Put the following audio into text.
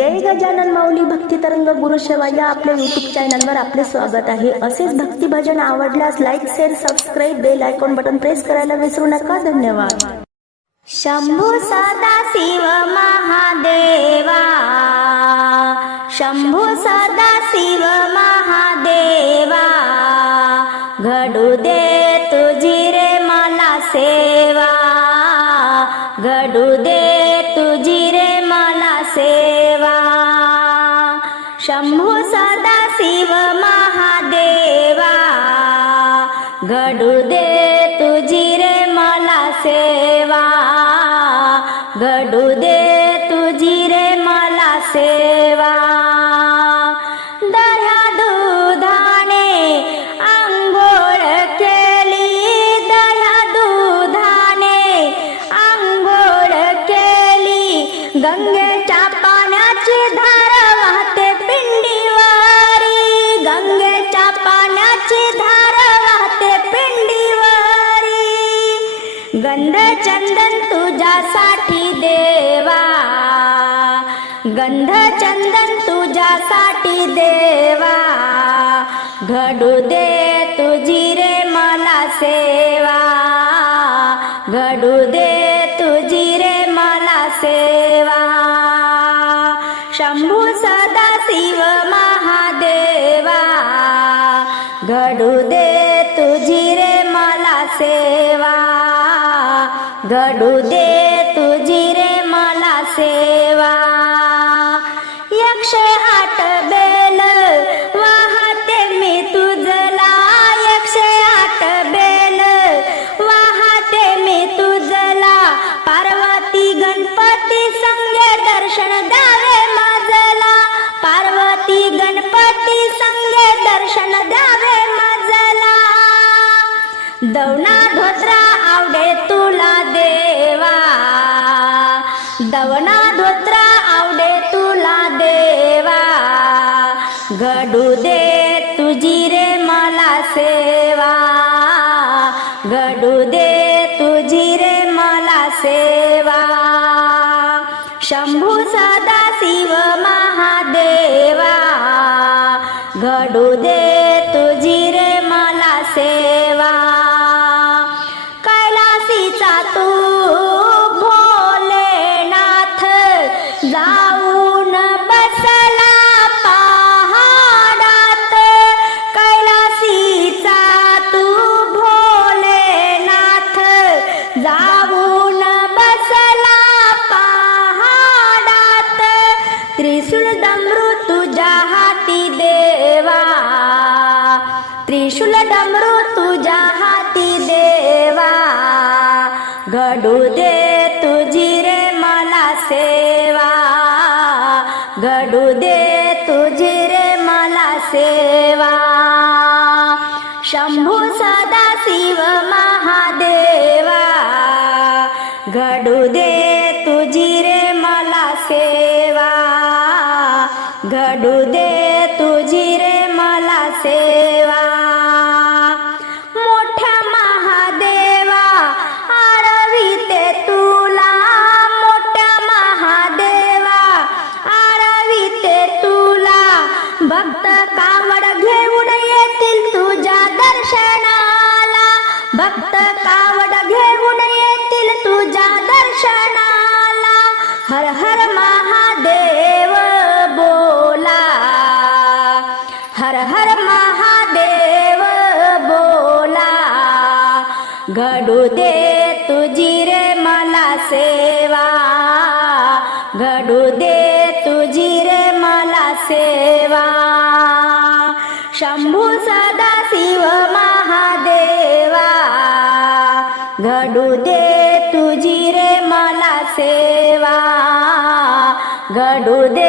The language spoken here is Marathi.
जय गजानन माऊली भक्ती तरंग गुरु शेवा या आपल्या युट्यूब चॅनलवर आपले स्वागत आहे. असेच भक्ती भजन आवडल्यास like share subscribe bell icon button press करायला विसरू नका. धन्यवाद. शंभू सदा शिव महादेवा. शंभू सदा शिव महादेवा. घडू दे तुझी रे मला सेवा. घडू दे घडू दे तुझी रे मला सेवा घडू दे तुझी रे मला सेवा गंध चंदन तुझ्यासाठी देवा. गंध चंदन तुझ्यासाठी देवा. घडू दे तुझी रे मला सेवा. घडू दे तुझी रे मला सेवा. शंभू सदा शिव महादेवा. घडू दे घडू दे तुझी रे मला सेवा. एकशे आठ बेल वाहते मी तुझला. एकशे आठ बेल वाहते मी तुझला. पार्वती गणपती संगे दर्शन द्यावे माझला. पार्वती गणपती संगे दर्शन द्यावे माझला. दवना धोत्रा आवडे तू घडू दे तुझी रे मला सेवा। घडू दे तुझी रे मला सेवा। शंभू सदा शिव महादेवा। घडू दे तुझी रे मला सेवा त्रिशूल डमरू तुझ्या हाती देवा. त्रिशूल डमरू तुझ्या हाती देवा. घडू दे तुझी रे मला सेवा. घडू दे तुझी रे मला सेवा. घडू दे तुझी रे मला सेवा। घडू दे तुझी रे मला सेवा। घडू दे तुझी रे मला सेवा. घडू दे तुझी रे मला सेवा. शंभू सदा शिव महादेवा. घडू दे तुझी रे मला सेवा. घडू दे